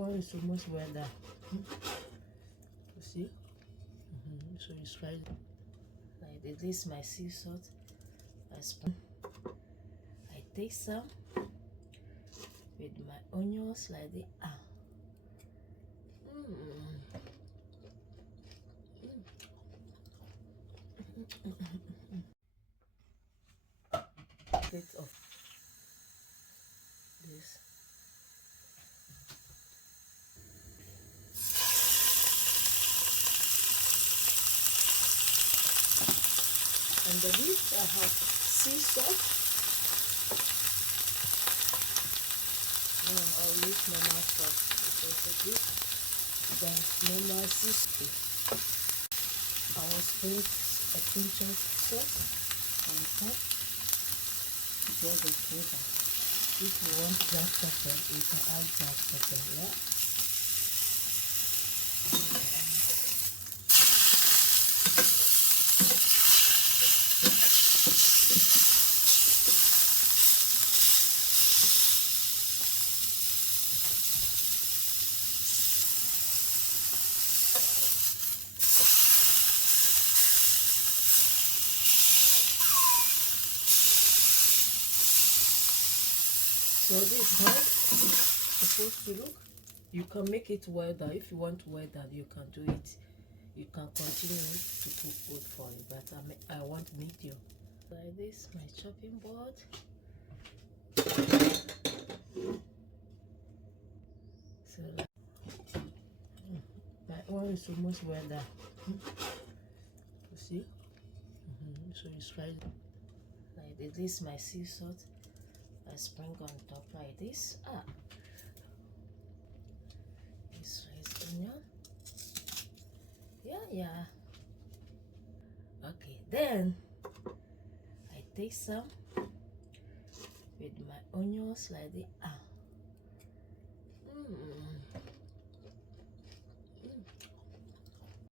one is almost well done. You see? So it's right like this. This is my sea salt. I take some with my onions like this. Bit of this. And the leaf I have sea salt. I'll use normal salt basically. Then normal sea salt. I will sprinkle a pinch of salt on top to get the flavor. If you want black pepper, you can add black pepper, yeah? So this is how it's supposed to look. You can make it well done. If you want well done, you can do it. You can continue to cook good for you, but I want medium. Like this, my chopping board. So my oil is almost well done. You see? So it's right like this. This is my sea salt. I sprinkle on top like this. This is onion. Yeah. Okay, then I take some with my onions like this.